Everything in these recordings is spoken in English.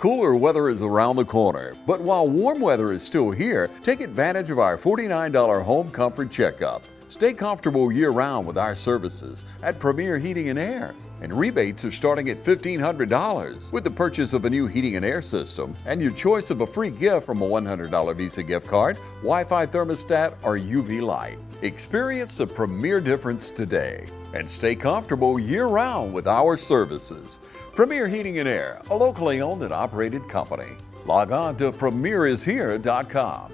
Cooler weather is around the corner, but while warm weather is still here, take advantage of our $49 home comfort checkup. Stay comfortable year-round with our services at Premier Heating and Air. And rebates are starting at $1,500 with the purchase of a new heating and air system and your choice of a free gift from a $100 Visa gift card, Wi-Fi thermostat, or UV light. Experience the Premier difference today and stay comfortable year-round with our services. Premier Heating and Air, a locally owned and operated company. Log on to premierishere.com.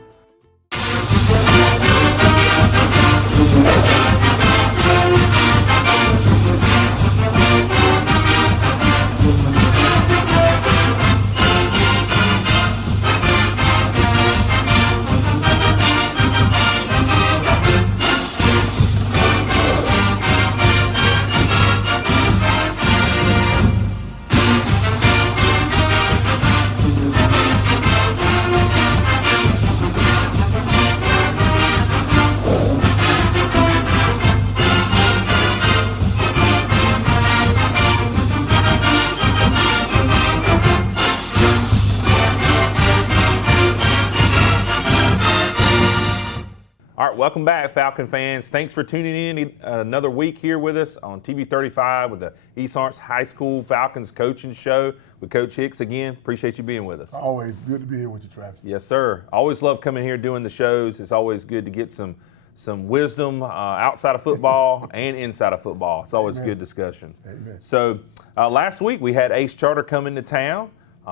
All right, welcome back, Falcon fans. Thanks for tuning in another week here with us on TV 35 with the East Lawrence High School Falcons coaching show with Coach Hicks. Again, appreciate you being with us. Always good to be here with you, Travis. Yes, sir. Always love coming here doing the shows. It's always good to get some wisdom outside of football and inside of football. It's always good discussion. Amen. So last week we had Ace Charter come into town.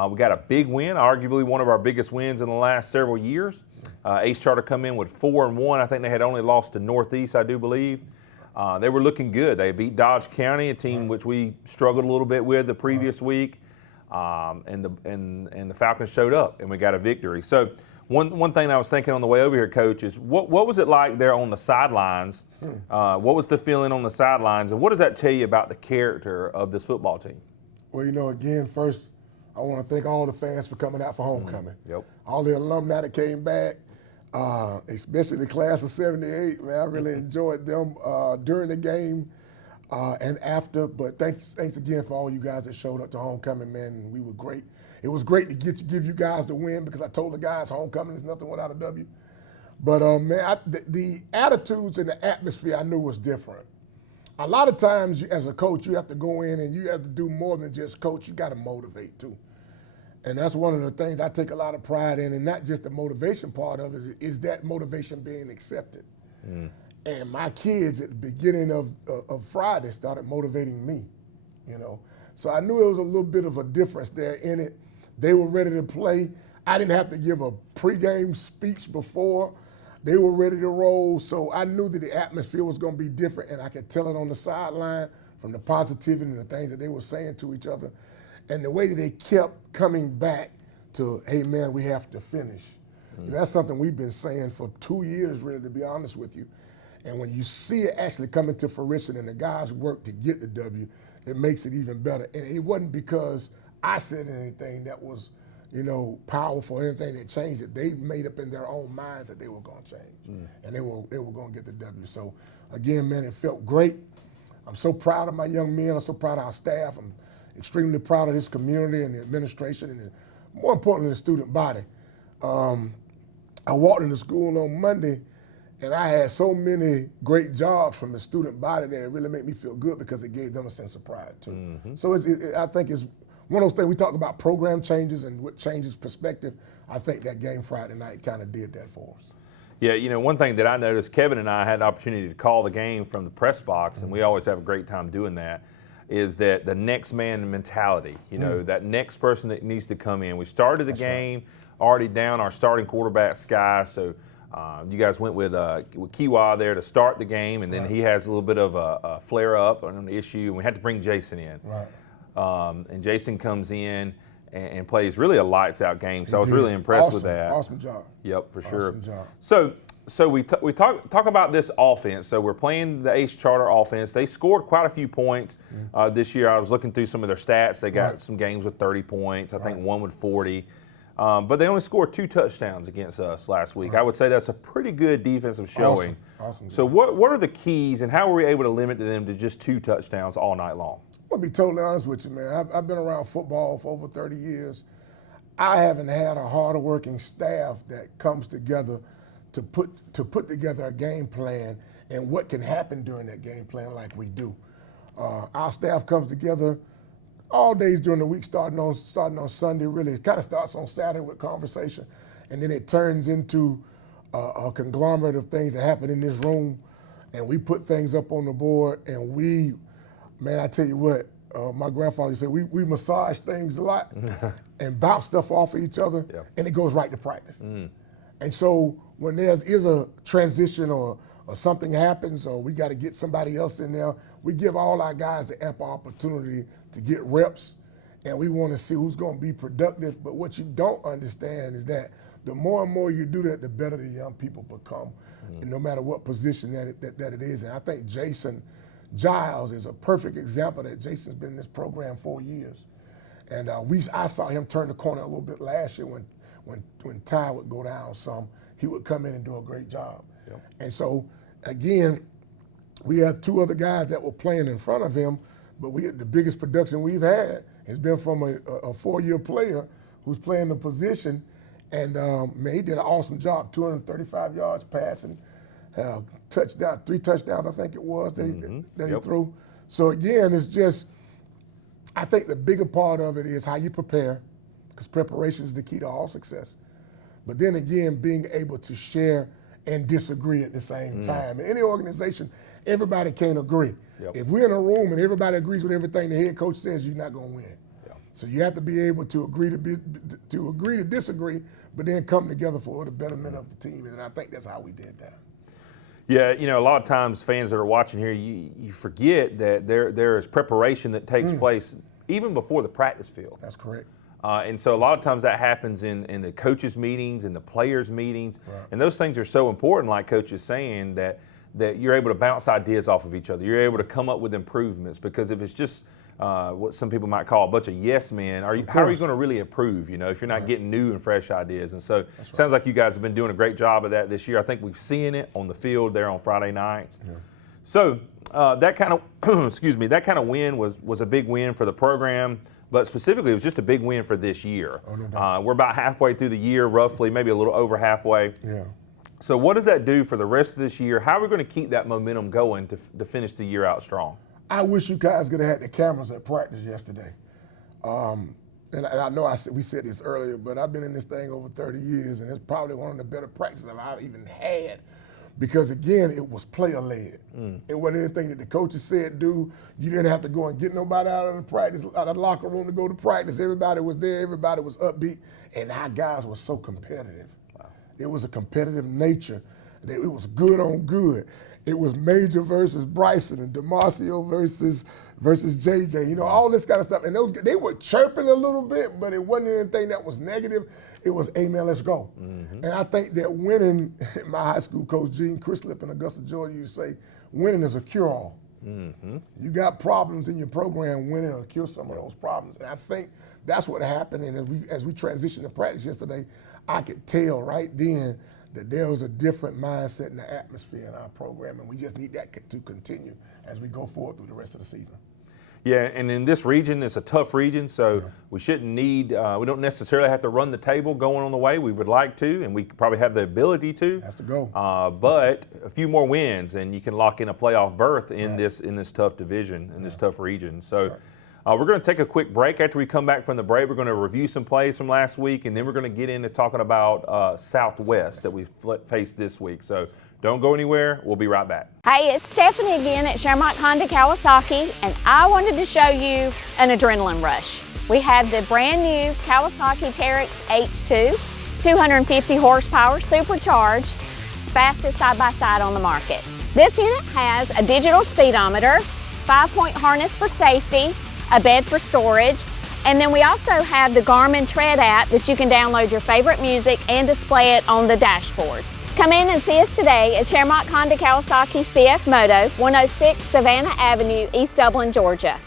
We got a big win, arguably one of our biggest wins in the last several years. Ace Charter come in with 4-1. I think they had only lost to Northeast, I do believe. They were looking good. They beat Dodge County, a team which we struggled a little bit with the previous week, and the Falcons showed up and we got a victory. So one thing I was thinking on the way over here, Coach, is what was it like there on the sidelines? What was the feeling on the sidelines, and what does that tell you about the character of this football team? Well, again, first, I want to thank all the fans for coming out for homecoming. Yep. All the alumni that came back, especially the class of 78, man, I really enjoyed them during the game and after. But thanks again for all you guys that showed up to homecoming, man. We were great. It was great to give you guys the win because I told the guys homecoming is nothing without a W. But, man, the attitudes and the atmosphere I knew was different. A lot of times, as a coach, you have to go in and you have to do more than just coach. You got to motivate, too. And that's one of the things I take a lot of pride in, and not just the motivation part of it, is that motivation being accepted. And my kids at the beginning of Friday started motivating me, So I knew it was a little bit of a difference there in it. They were ready to play. I didn't have to give a pregame speech before. They were ready to roll, so I knew that the atmosphere was going to be different, and I could tell it on the sideline from the positivity and the things that they were saying to each other. And the way that they kept coming back to, hey, man, we have to finish. That's something we've been saying for 2 years, really, to be honest with you. And when you see it actually coming to fruition and the guys work to get the W, it makes it even better. And it wasn't because I said anything that was, powerful, anything that changed it. They made up in their own minds that they were going to change. And they were going to get the W. So, again, man, it felt great. I'm so proud of my young men. I'm so proud of our staff. I'm extremely proud of this community and the administration and more importantly, the student body. I walked into school on Monday and I had so many great jobs from the student body that it really made me feel good because it gave them a sense of pride too. So I think it's one of those things we talk about program changes and what changes perspective. I think that game Friday night kind of did that for us. Yeah, one thing that I noticed, Kevin and I had the opportunity to call the game from the press box, and we always have a great time doing that, is that the next man mentality, that next person that needs to come in. We started the game already down our starting quarterback, Sky, so you guys went with Kiwa there to start the game, and then he has a little bit of a flare-up on an issue, and we had to bring Jason in. And Jason comes in and plays really a lights-out game, so I was really impressed with that. Awesome job. Yep, for sure. Awesome job. So we talk about this offense. So we're playing the Ace Charter offense. They scored quite a few points this year. I was looking through some of their stats. They got some games with 30 points. I think one with 40. But they only scored 2 touchdowns against us last week. I would say that's a pretty good defensive showing. Awesome. So what are the keys, and how were we able to limit them to just 2 touchdowns all night long? I'll be totally honest with you, man. I've been around football for over 30 years. I haven't had a harder working staff that comes together to put together a game plan and what can happen during that game plan like we do. Our staff comes together all days during the week, starting on Sunday. Really, it kind of starts on Saturday with conversation, and then it turns into a conglomerate of things that happen in this room, and we put things up on the board. And man, I tell you what, my grandfather used to say we massage things a lot and bounce stuff off of each other, and it goes right to practice. And so when there is a transition or something happens or we got to get somebody else in there, we give all our guys the ample opportunity to get reps, and we want to see who's going to be productive. But what you don't understand is that the more and more you do that, the better the young people become, and no matter what position that it is. And I think Jason Giles is a perfect example that Jason's been in this program 4 years. And I saw him turn the corner a little bit last year when Ty would go down some, he would come in and do a great job. And so, again, we had 2 other guys that were playing in front of him, but the biggest production we've had has been from a 4-year player who's playing the position, and man, he did an awesome job, 235 yards passing, 3 touchdowns I think it was that he threw. So again, it's just, I think the bigger part of it is how you prepare, because preparation is the key to all success. But then again, being able to share and disagree at the same time. In any organization, everybody can't agree. If we're in a room and everybody agrees with everything the head coach says, you're not going to win. So you have to be able to agree to disagree, but then come together for the betterment of the team. And I think that's how we did that. Yeah, you know, a lot of times fans that are watching here, you forget that there is preparation that takes place even before the practice field. That's correct. And so a lot of times that happens in the coaches' meetings, in the players' meetings, and those things are so important, like Coach is saying, that you're able to bounce ideas off of each other. You're able to come up with improvements, because if it's just what some people might call a bunch of yes men, how are you going to really improve, you know, if you're not getting new and fresh ideas? And so it sounds like you guys have been doing a great job of that this year. I think we've seen it on the field there on Friday nights. So that kind of, excuse me, that kind of win was a big win for the program. But specifically, it was just a big win for this year. We're about halfway through the year, roughly, maybe a little over halfway. So what does that do for the rest of this year? How are we going to keep that momentum going to finish the year out strong? I wish you guys could have had the cameras at practice yesterday. And I know we said this earlier, but I've been in this thing over 30 years, and it's probably one of the better practices I've even had. Because again, it was player-led. It wasn't anything that the coaches said do. You didn't have to go and get nobody out of the locker room to go to practice. Everybody was there. Everybody was upbeat, and our guys were so competitive. It was a competitive nature. It was good on good. It was Major versus Bryson and DeMarcio versus JJ. You know, all this kind of stuff. And they were chirping a little bit, but it wasn't anything that was negative. It was, hey, man, let's go. And I think that winning, my high school coach, Gene Chrislip in Augusta, Georgia, used to say, winning is a cure-all. You got problems in your program, winning will cure some of those problems. And I think that's what happened. And as we transitioned to practice yesterday, I could tell right then that there was a different mindset in the atmosphere in our program, and we just need that to continue as we go forward through the rest of the season. Yeah, and in this region, it's a tough region, so we shouldn't need, we don't necessarily have to run the table going on the way. We would like to, and we probably have the ability to. Has to go. But a few more wins, and you can lock in a playoff berth in this tough division, in this tough region. So we're going to take a quick break. After we come back from the break, we're going to review some plays from last week, and then we're going to get into talking about Southwest that we faced this week. So don't go anywhere. We'll be right back. Hey, it's Stephanie again at Shermont Honda Kawasaki, and I wanted to show you an adrenaline rush. We have the brand new Kawasaki Teryx H2, 250 horsepower, supercharged, fastest side-by-side on the market. This unit has a digital speedometer, 5-point harness for safety, a bed for storage, and then we also have the Garmin Tread app that you can download your favorite music and display it on the dashboard. Come in and see us today at Shermont Honda Kawasaki CF Moto, 106 Savannah Avenue, East Dublin, Georgia.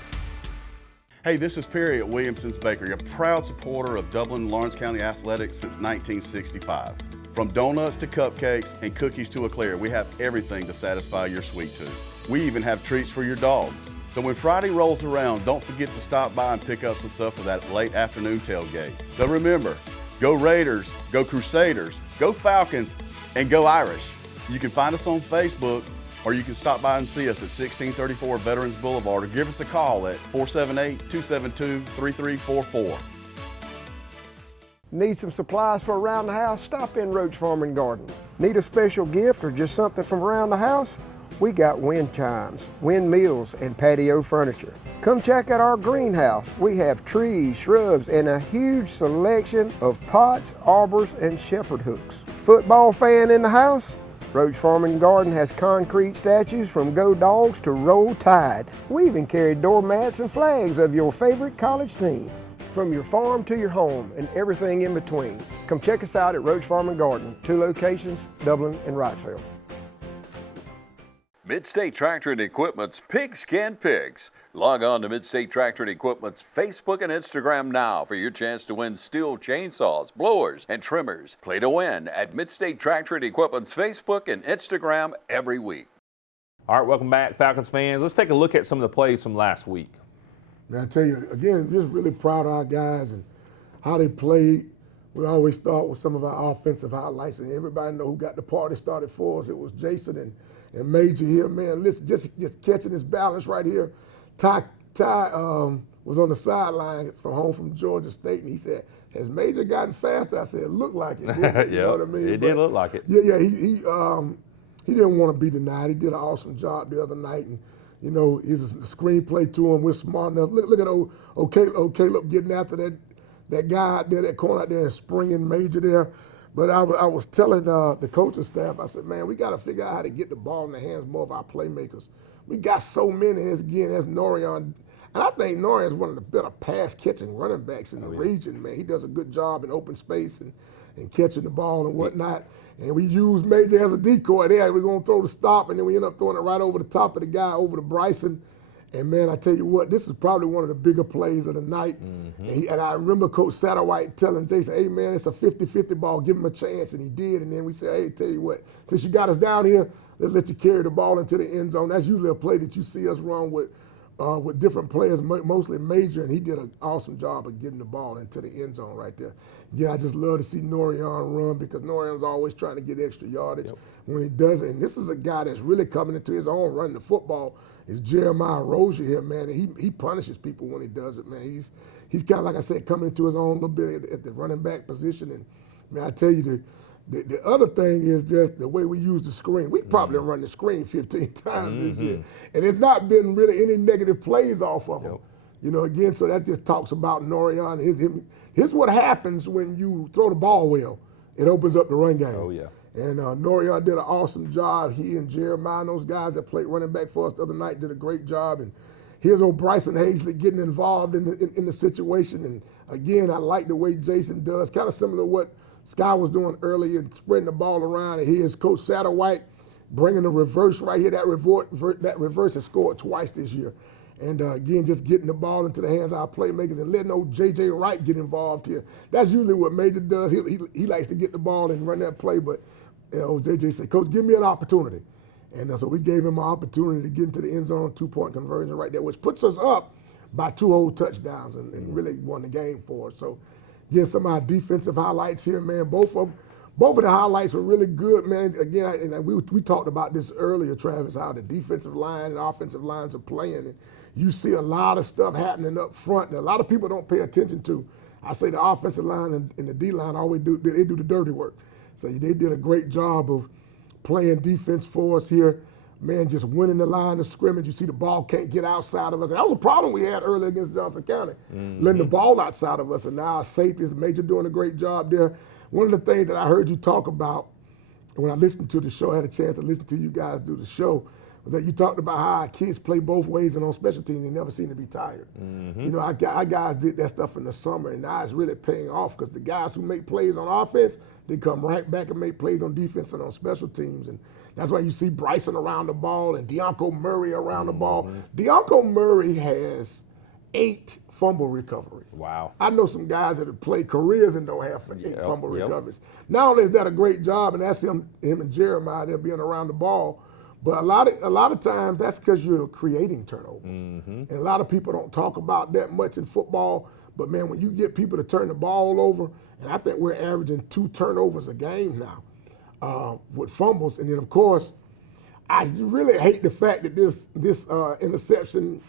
Hey, this is Perry at Williamson's Bakery, a proud supporter of Dublin and Lawrence County athletics since 1965. From donuts to cupcakes and cookies to eclair, we have everything to satisfy your sweet tooth. We even have treats for your dogs. So when Friday rolls around, don't forget to stop by and pick up some stuff for that late afternoon tailgate. So remember, go Raiders, go Crusaders, go Falcons, and go Irish. You can find us on Facebook, or you can stop by and see us at 1634 Veterans Boulevard, or give us a call at 478-272-3344. Need some supplies for around the house? Stop in Roach Farm and Garden. Need a special gift or just something from around the house? We got wind chimes, windmills, and patio furniture. Come check out our greenhouse. We have trees, shrubs, and a huge selection of pots, arbors, and shepherd hooks. Football fan in the house? Roach Farm and Garden has concrete statues from Go Dogs to Roll Tide. We even carry doormats and flags of your favorite college team. From your farm to your home and everything in between. Come check us out at Roach Farm and Garden, 2 locations, Dublin and Wrightsville. Midstate Tractor and Equipment's Pigs Can Pigs. Log on to Midstate Tractor and Equipment's Facebook and Instagram now for your chance to win steel chainsaws, blowers, and trimmers. Play to win at Midstate Tractor and Equipment's Facebook and Instagram every week. All right, welcome back, Falcons fans. Let's take a look at some of the plays from last week. Man, I tell you, again, just really proud of our guys and how they played. We always start with some of our offensive highlights, and everybody know who got the party started for us. It was Jason and Major here, man. Listen, just catching his balance right here. Ty was on the sideline from home from Georgia State, and he said, "Has Major gotten faster?" I said, "It looked like it." Didn't it? You know what I mean? It did look like it. Yeah, he didn't want to be denied. He did an awesome job the other night, and you know, it was a screenplay to him. We're smart enough. Look at old Caleb getting after that guy out there, that corner out there, and springing Major there. But I was telling the coaching staff, I said, man, we got to figure out how to get the ball in the hands more of our playmakers. We got so many, as Norian. And I think Norian's one of the better pass-catching running backs in the region, man. He does a good job in open space and catching the ball and whatnot. And we use Major as a decoy there. We're going to throw the stop, and then we end up throwing it right over the top of the guy, over to Bryson. And, man, I tell you what, this is probably one of the bigger plays of the night. Mm-hmm. And I remember Coach Satterwhite telling Jason, hey, man, it's a 50-50 ball. Give him a chance. And he did. And then we said, hey, tell you what, since you got us down here, let's let you carry the ball into the end zone. That's usually a play that you see us run with different players, mostly Major, and he did an awesome job of getting the ball into the end zone right there. Yeah, I just love to see Norian run because Norian's always trying to get extra yardage when he does it. And this is a guy that's really coming into his own running the football. Is Jeremiah Rozier here, man, and he punishes people when he does it, man. He's kind of, like I said, coming into his own a little bit at the running back position. And, man, I tell you, the other thing is just the way we use the screen. We probably run the screen 15 times this year. And it's not been really any negative plays off of him. You know, again, so that just talks about Norian. Here's what happens when you throw the ball well. It opens up the run game. Oh, yeah. And Norian did an awesome job. He and Jeremiah, those guys that played running back for us the other night, did a great job. And here's old Bryson Hazley getting involved in the situation. And, again, I like the way Jason does, kind of similar to what Sky was doing earlier, spreading the ball around. And here's Coach Satterwhite bringing the reverse right here. That reverse has scored twice this year. And, again, just getting the ball into the hands of our playmakers and letting old J.J. Wright get involved here. That's usually what Major does. He likes to get the ball and run that play. But, you know, J.J. said, Coach, give me an opportunity. And so we gave him an opportunity to get into the end zone, 2-point conversion right there, which puts us up by 2 whole touchdowns and really won the game for us. So, again, some of our defensive highlights here, man. Both of the highlights were really good, man. Again, and we talked about this earlier, Travis, how the defensive line and offensive lines are playing. And you see a lot of stuff happening up front that a lot of people don't pay attention to. I say the offensive line and the D-line always do the dirty work. So they did a great job of playing defense for us here. Man, just winning the line of scrimmage. You see the ball can't get outside of us. And that was a problem we had earlier against Johnson County, letting the ball outside of us. And now our safeties, Major doing a great job there. One of the things that I heard you talk about when I listened to the show, I had a chance to listen to you guys do the show, was that you talked about how our kids play both ways and on special teams, they never seem to be tired. You know, our guys did that stuff in the summer, and now it's really paying off because the guys who make plays on offense, they come right back and make plays on defense and on special teams. And that's why you see Bryson around the ball and Deonko Murray around the ball. Deonko Murray has 8 fumble recoveries. Wow. I know some guys that have played careers and don't have 8 fumble recoveries. Not only is that a great job, and that's him and Jeremiah, they're being around the ball, But a lot of times that's because you're creating turnovers. And a lot of people don't talk about that much in football. But man, when you get people to turn the ball over, and I think we're averaging 2 turnovers a game now with fumbles. And then of course, I really hate the fact that this interception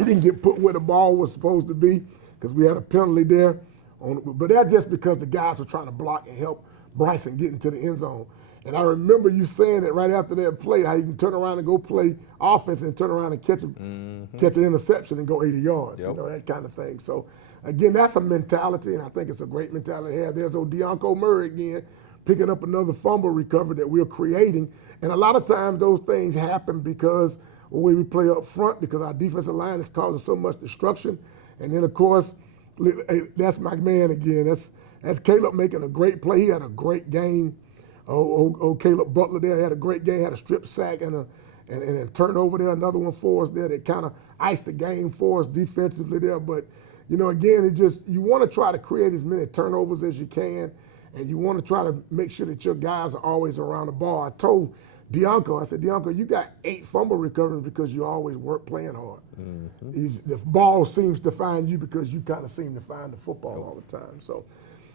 didn't get put where the ball was supposed to be because we had a penalty there. But that's just because the guys were trying to block and help Bryson get into the end zone. And I remember you saying that right after that play, how you can turn around and go play offense and turn around and catch an interception and go 80 yards, you know, that kind of thing. So, again, that's a mentality, and I think it's a great mentality to have. There's old Deonco Murray again, picking up another fumble recovery that we're creating. And a lot of times those things happen because when we play up front, because our defensive line is causing so much destruction. And then, of course, that's my man again. That's Caleb making a great play. He had a great game. Caleb Butler there had a great game, had a strip sack and a turnover there, another one for us there that kind of iced the game for us defensively there. But, you know, again, you want to try to create as many turnovers as you can, and you want to try to make sure that your guys are always around the ball. I told Deonco, I said, Deonco, you got 8 fumble recoveries because you always work playing hard. The ball seems to find you because you kind of seem to find the football all the time. So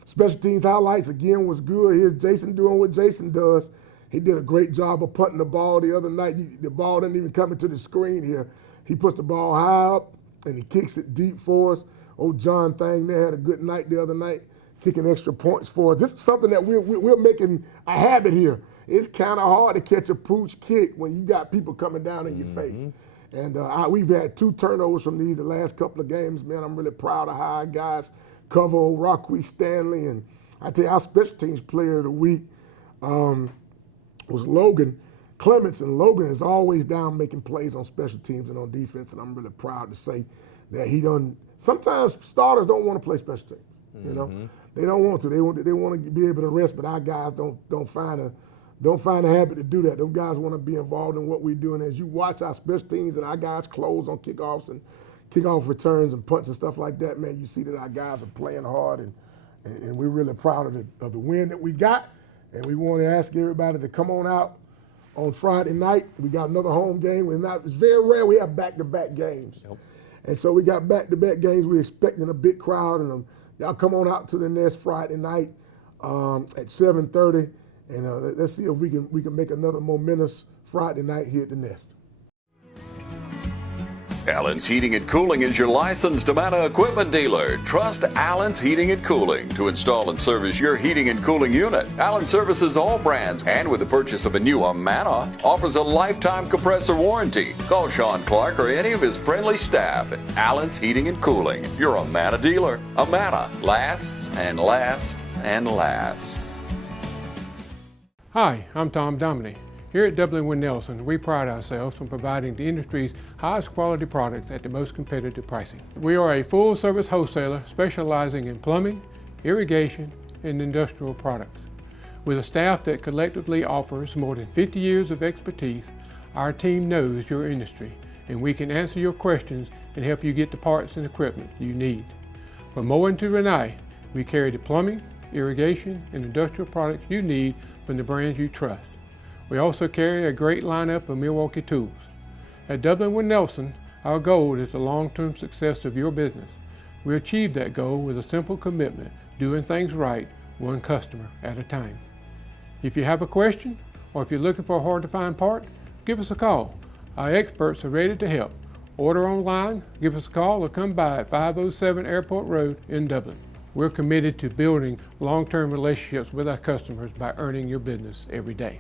special teams highlights, again, was good. Here's Jason doing what Jason does. He did a great job of punting the ball the other night. The ball didn't even come into the screen here. He puts the ball high up, and he kicks it deep for us. Old John Thang there had a good night the other night, kicking extra points for us. This is something that we're making a habit here. It's kind of hard to catch a pooch kick when you got people coming down in your face. And we've had 2 turnovers from these the last couple of games. Man, I'm really proud of how our guys cover old Rockwee Stanley. And I tell you, our special teams player of the week was Logan Clements. And Logan is always down making plays on special teams and on defense. And I'm really proud to say that he done. Sometimes starters don't want to play special teams. You know, they don't want to. They want to be able to rest, but our guys don't find a habit to do that. Those guys want to be involved in what we do. And as you watch our special teams and our guys close on kickoffs and kickoff returns and punts and stuff like that, man, you see that our guys are playing hard, and we're really proud of the win that we got. And we want to ask everybody to come on out on Friday night. We got another home game. It's very rare we have back-to-back games. And so we got back-to-back games. We're expecting a big crowd, and y'all come on out to the Nest Friday night at 7:30. And let's see if we can make another momentous Friday night here at the Nest. Allen's Heating and Cooling is your licensed Amana equipment dealer. Trust Allen's Heating and Cooling to install and service your heating and cooling unit. Allen services all brands, and with the purchase of a new Amana, offers a lifetime compressor warranty. Call Sean Clark or any of his friendly staff at Allen's Heating and Cooling, your Amana dealer. Amana lasts and lasts and lasts. Hi, I'm Tom Dominy. Here at W. Nelson, we pride ourselves on providing the industry's highest quality products at the most competitive pricing. We are a full-service wholesaler specializing in plumbing, irrigation, and industrial products. With a staff that collectively offers more than 50 years of expertise, our team knows your industry, and we can answer your questions and help you get the parts and equipment you need. From Moen to Renee, we carry the plumbing, irrigation, and industrial products you need from the brands you trust. We also carry a great lineup of Milwaukee tools. At W. Nelson, our goal is the long-term success of your business. We achieve that goal with a simple commitment, doing things right, one customer at a time. If you have a question, or if you're looking for a hard-to-find part, give us a call. Our experts are ready to help. Order online, give us a call, or come by at 507 Airport Road in Dublin. We're committed to building long-term relationships with our customers by earning your business every day.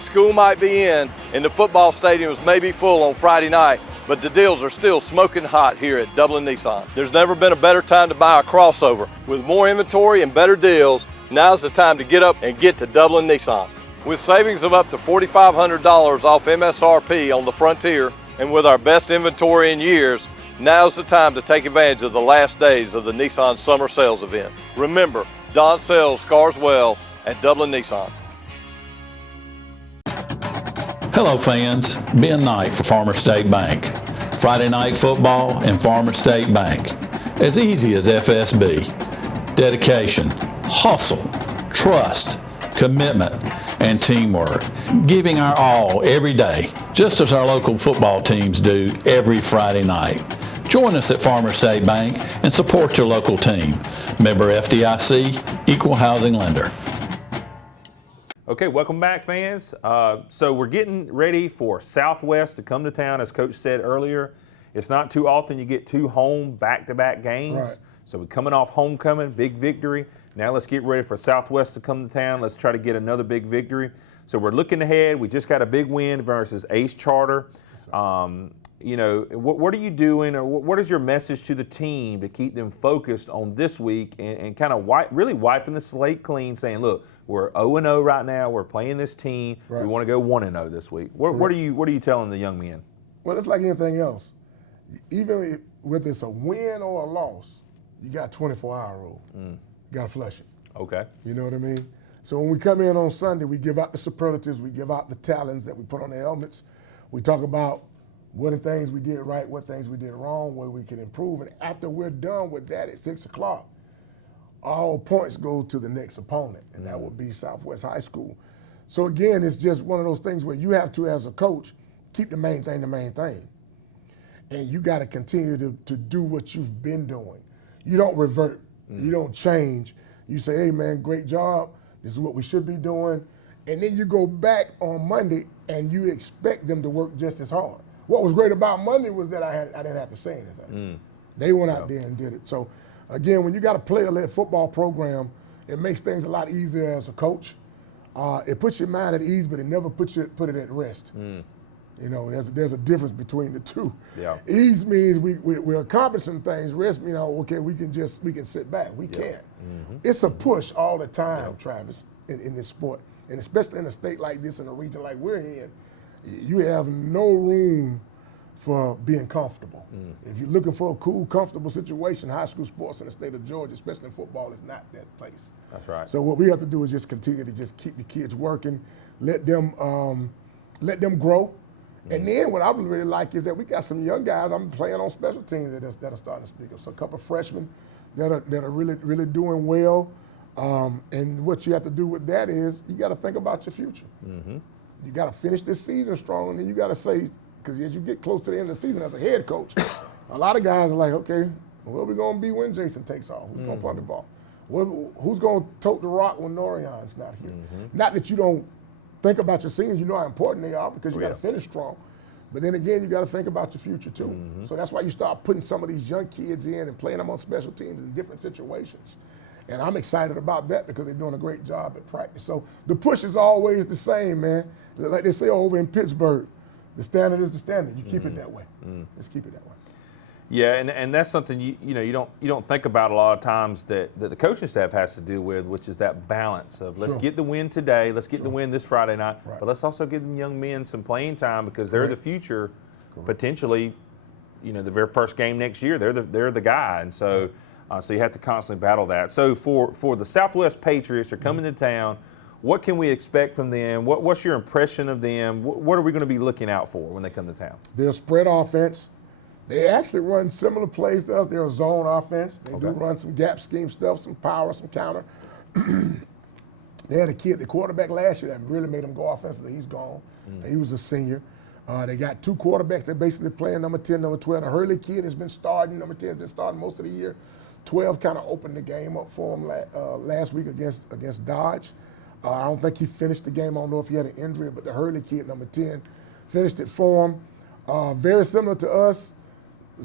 School might be in and the football stadiums may be full on Friday night, but the deals are still smoking hot here at Dublin Nissan. There's never been a better time to buy a crossover. With more inventory and better deals, now's the time to get up and get to Dublin Nissan. With savings of up to $4,500 off MSRP on the Frontier, and with our best inventory in years, now's the time to take advantage of the last days of the Nissan Summer Sales Event. Remember, Don sells cars well at Dublin Nissan. Hello fans, Ben Knight for Farmers State Bank. Friday night football and Farmers State Bank. As easy as FSB. Dedication, hustle, trust, commitment, and teamwork, giving our all every day, just as our local football teams do every Friday night. Join us at Farmers State Bank and support your local team. Member FDIC, Equal Housing Lender. Okay, welcome back, fans. So we're getting ready for Southwest to come to town, as Coach said earlier. It's not too often you get two home back-to-back games. Right. So we're coming off homecoming, big victory. Now let's get ready for Southwest to come to town. Let's try to get another big victory. So we're looking ahead. We just got a big win versus Ace Charter. You know, what are you doing, or what is your message to the team to keep them focused on this week and kind of really wiping the slate clean, saying, look, we're 0-0 right now. We're playing this team. Right. We want to go 1-0 this week. What are you telling the young men? Well, it's like anything else. Even whether it's a win or a loss, you got 24-hour rule. You got to flush it. Okay. You know what I mean? So when we come in on Sunday, we give out the superlatives, we give out the talons that we put on the helmets. We talk about what things we did right, what things we did wrong, where we can improve. And after we're done with that at 6 o'clock, all points go to the next opponent, and that would be Southwest High School. So again, it's just one of those things where you have to, as a coach, keep the main thing the main thing. And you got to continue to do what you've been doing. You don't revert. You don't change. You say, hey, man, great job. This is what we should be doing. And then you go back on Monday and you expect them to work just as hard. What was great about Monday was that I didn't have to say anything. They went out there and did it. So, again, when you got a player-led football program, it makes things a lot easier as a coach. It puts your mind at ease, but it never put it at rest. You know, there's a difference between the two. Yeah. Ease means we're accomplishing things. Rest means, okay, we can sit back. We can't. It's a push all the time, Travis, in this sport, and especially in a state like this, in a region like we're in. You have no room for being comfortable. If you're looking for a cool, comfortable situation, high school sports in the state of Georgia, especially in football, is not that place. That's right. So what we have to do is just continue to just keep the kids working, let them grow. And then what I would really like is that we got some young guys. I'm playing on special teams that are starting to speak up. So a couple of freshmen that are really doing well. And what you have to do with that is you got to think about your future. You got to finish this season strong, and then you got to say, because as you get close to the end of the season as a head coach, a lot of guys are like, okay, where are we going to be when Jason takes off? Who's going to punt the ball? Who's going to tote the rock when Norion's not here? Not that you don't think about your seniors, you know how important they are because you got to finish strong. But then again, you got to think about your future too. So that's why you start putting some of these young kids in and playing them on special teams in different situations. And I'm excited about that because they're doing a great job at practice. So the push is always the same, man. Like they say over in Pittsburgh, the standard is the standard. You keep it that way. Let's keep it that way. Yeah, and that's something you don't think about a lot of times that the coaching staff has to deal with, which is that balance of let's get the win today, let's get the win this Friday night, but let's also give them young men some playing time because they're the future, potentially, the very first game next year. They're the guy, and so so you have to constantly battle that. So for the Southwest Patriots, they're coming to town. What can we expect from them? What's your impression of them? What are we going to be looking out for when they come to town? They're spread offense. They actually run similar plays to us. They're a zone offense. They do run some gap scheme stuff, some power, some counter. They had a kid, the quarterback last year, that really made him go offensively. He's gone. He was a senior. They got two quarterbacks. They're basically playing number 10, number 12. The Hurley kid has been starting. Number 10 has been starting most of the year. 12 kind of opened the game up for him last week against Dodge. I don't think he finished the game. I don't know if he had an injury, but the Hurley kid, number 10, finished it for him. Very similar to us.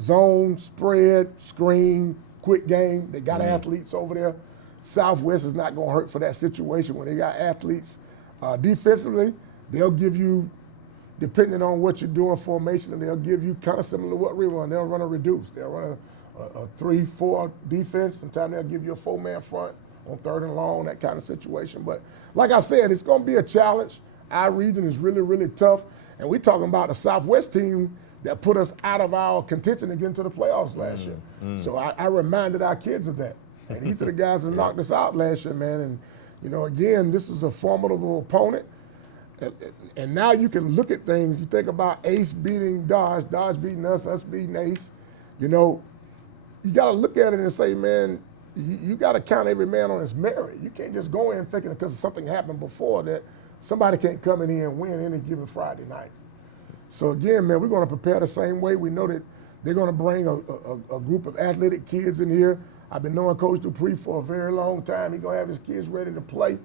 Zone, spread, screen, quick game. They got athletes over there. Southwest is not going to hurt for that situation when they got athletes. Defensively, they'll give you, depending on what you're doing formation, and they'll give you kind of similar to what we run. They'll run a reduce. They'll run a 3-4 defense. Sometimes they'll give you a 4-man front on 3rd and long, that kind of situation. But like I said, it's going to be a challenge. Our region is really, really tough. And we're talking about a Southwest team that put us out of our contention to get into the playoffs last year. So I reminded our kids of that. And these are the guys that knocked us out last year, man. And, again, this is a formidable opponent. And now you can look at things. You think about Ace beating Dodge, Dodge beating us beating Ace. You got to look at it and say, man, you got to count every man on his merit. You can't just go in thinking because something happened before that somebody can't come in here and win any given Friday night. So again, man, we're going to prepare the same way. We know that they're going to bring a group of athletic kids in here. I've been knowing Coach Dupree for a very long time. He's going to have his kids ready to play.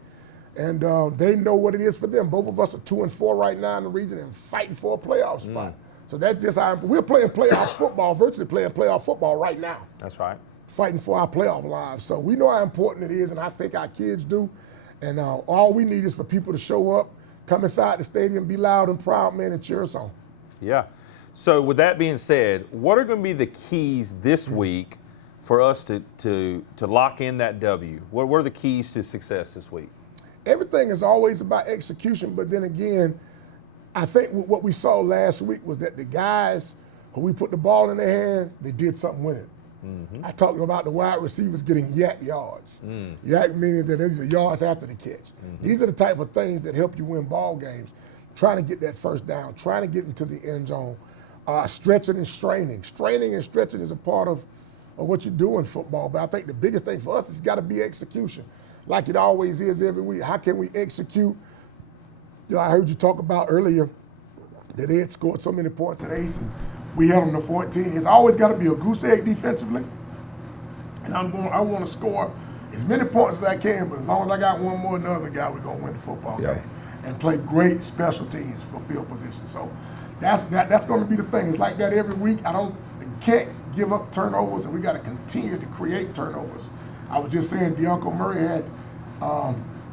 And they know what it is for them. Both of us are 2-4 right now in the region and fighting for a playoff spot. So that's just how we're playing playoff football, virtually playing playoff football right now. That's right. Fighting for our playoff lives. So we know how important it is, and I think our kids do. And all we need is for people to show up, come inside the stadium, be loud and proud, man, and cheer us on. Yeah. So with that being said, what are going to be the keys this week for us to lock in that W? What are the keys to success this week? Everything is always about execution, but then again, I think what we saw last week was that the guys who we put the ball in their hands, they did something with it. I talked about the wide receivers getting yak yards. Yak meaning that these are yards after the catch. These are the type of things that help you win ball games. Trying to get that first down, trying to get into the end zone, stretching and straining. Straining and stretching is a part of what you do in football, but I think the biggest thing for us has got to be execution, like it always is every week. How can we execute? You know, I heard you talk about earlier that they had scored so many points at Ace, and we held them to 14. It's always got to be a goose egg defensively, and I want to score as many points as I can, but as long as I got one more than the other guy, we're going to win the football game and play great special teams for field position. So that's going to be the thing. It's like that every week. Can't give up turnovers, and we got to continue to create turnovers. I was just saying, DeUncle Murray had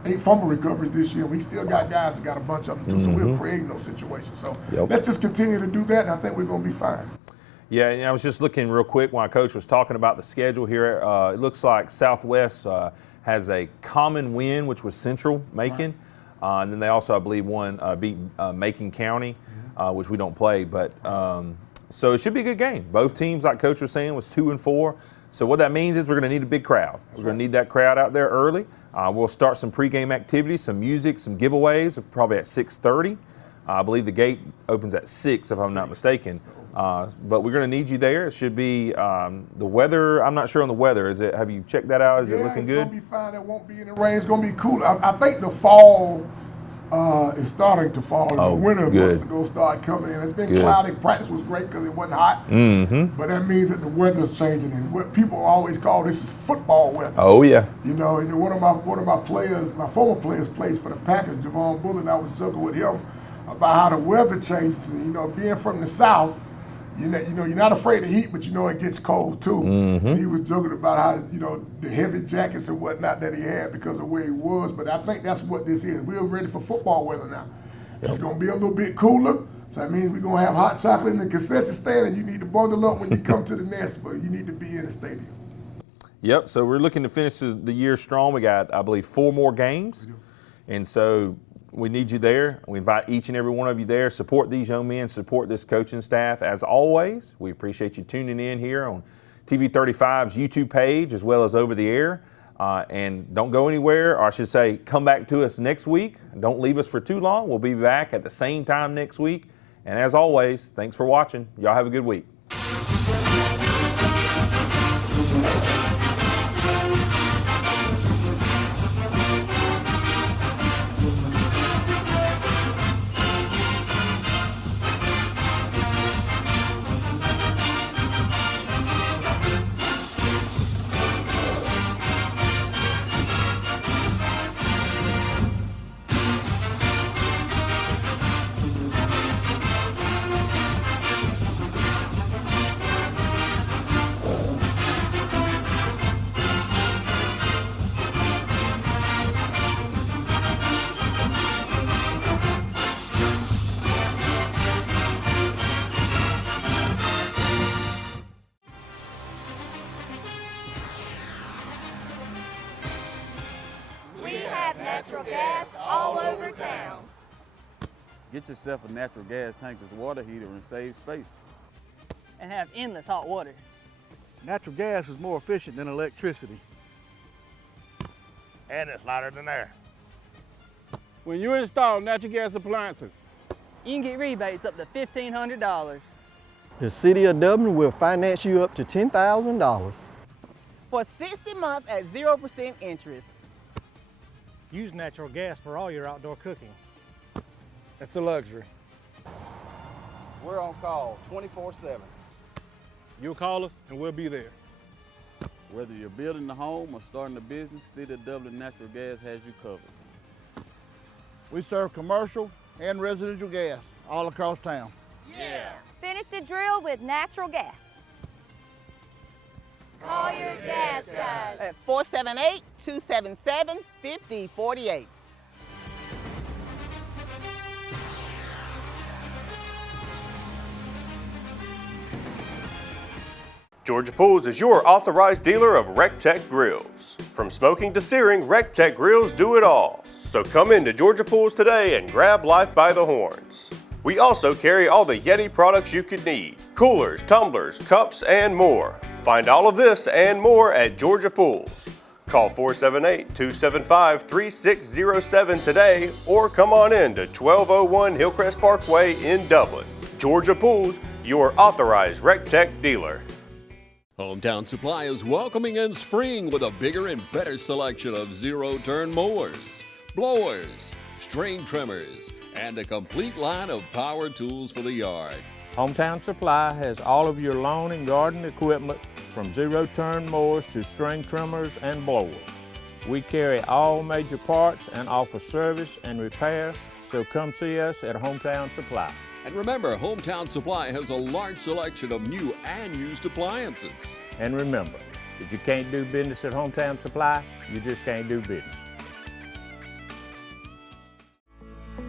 8 fumble recoveries this year. We still got guys that got a bunch of them too, so we're creating those situations. So let's just continue to do that, and I think we're going to be fine. Yeah, and I was just looking real quick while Coach was talking about the schedule here. It looks like Southwest has a common win, which was Central Macon. And then they also, I believe, beat Macon County, which we don't play. But so it should be a good game. Both teams, like Coach was saying, was 2-4. So what that means is we're going to need a big crowd. We're going to need that crowd out there early. We'll start some pregame activities, some music, some giveaways, probably at 6:30. I believe the gate opens at 6, if I'm not mistaken. But we're going to need you there. It should be the weather. I'm not sure on the weather. Have you checked that out? Is it looking good? It's going to be fine. It won't be in the rain. It's going to be cool. I think the fall is starting to fall. The winter months ago started coming in. It's been cloudy. Practice was great because it wasn't hot. But that means that the weather's changing. And what people always call this is football weather. Oh, yeah. You know, one of my players, my former players, plays for the Packers, Javon Bullitt. I was joking with him about how the weather changes. You know, being from the South, you know, you're not afraid of heat, but you know it gets cold too. He was joking about how, you know, the heavy jackets and whatnot that he had because of where he was. But I think that's what this is. We're ready for football weather now. It's going to be a little bit cooler, so that means we're going to have hot chocolate in the concession stand, and you need to bundle up when you come to the nest, but you need to be in the stadium. Yep, so we're looking to finish the year strong. We got, I believe, 4 more games, and so we need you there. We invite each and every one of you there. Support these young men, support this coaching staff. As always, we appreciate you tuning in here on TV 35's YouTube page as well as over the air. And don't go anywhere, or I should say, come back to us next week. Don't leave us for too long. We'll be back at the same time next week. And as always, thanks for watching. Y'all have a good week. Natural gas all over town. Get yourself a natural gas tankless water heater and save space. And have endless hot water. Natural gas is more efficient than electricity. And it's lighter than air. When you install natural gas appliances, you can get rebates up to $1,500. The City of Dublin will finance you up to $10,000. for 60 months at 0% interest. Use natural gas for all your outdoor cooking. It's a luxury. We're on call 24/7. You'll call us and we'll be there. Whether you're building a home or starting a business, City of Dublin Natural Gas has you covered. We serve commercial and residential gas all across town. Yeah. Finish the drill with natural gas. Call your gas guys. At 478-277-5048. Georgia Pools is your authorized dealer of RecTech grills. From smoking to searing, RecTech grills do it all. So come into Georgia Pools today and grab life by the horns. We also carry all the Yeti products you could need: coolers, tumblers, cups, and more. Find all of this and more at Georgia Pools. Call 478-275-3607 today or come on in to 1201 Hillcrest Parkway in Dublin. Georgia Pools, your authorized RecTech dealer. Hometown Supply is welcoming in spring with a bigger and better selection of zero-turn mowers, blowers, string trimmers, and a complete line of power tools for the yard. Hometown Supply has all of your lawn and garden equipment, from zero-turn mowers to string trimmers and blowers. We carry all major parts and offer service and repair, so come see us at Hometown Supply. And remember, Hometown Supply has a large selection of new and used appliances. And remember, if you can't do business at Hometown Supply, you just can't do business.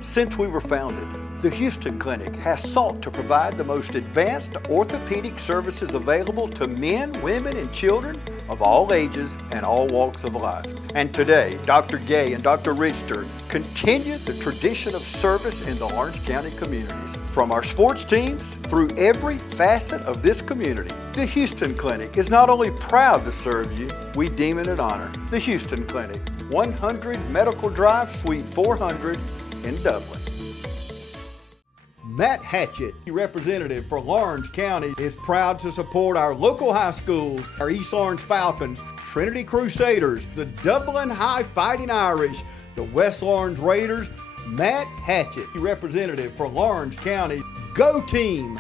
Since we were founded, the Houston Clinic has sought to provide the most advanced orthopedic services available to men, women, and children of all ages and all walks of life. And today, Dr. Gay and Dr. Richter continue the tradition of service in the Orange County communities. From our sports teams through every facet of this community, the Houston Clinic is not only proud to serve you, we deem it an honor. The Houston Clinic, 100 Medical Drive, Suite 400 in Dublin. Matt Hatchett, representative for Orange County, is proud to support our local high schools, our East Orange Falcons, Trinity Crusaders, the Dublin High Fighting Irish, the West Orange Raiders. Matt Hatchett, representative for Orange County. Go team!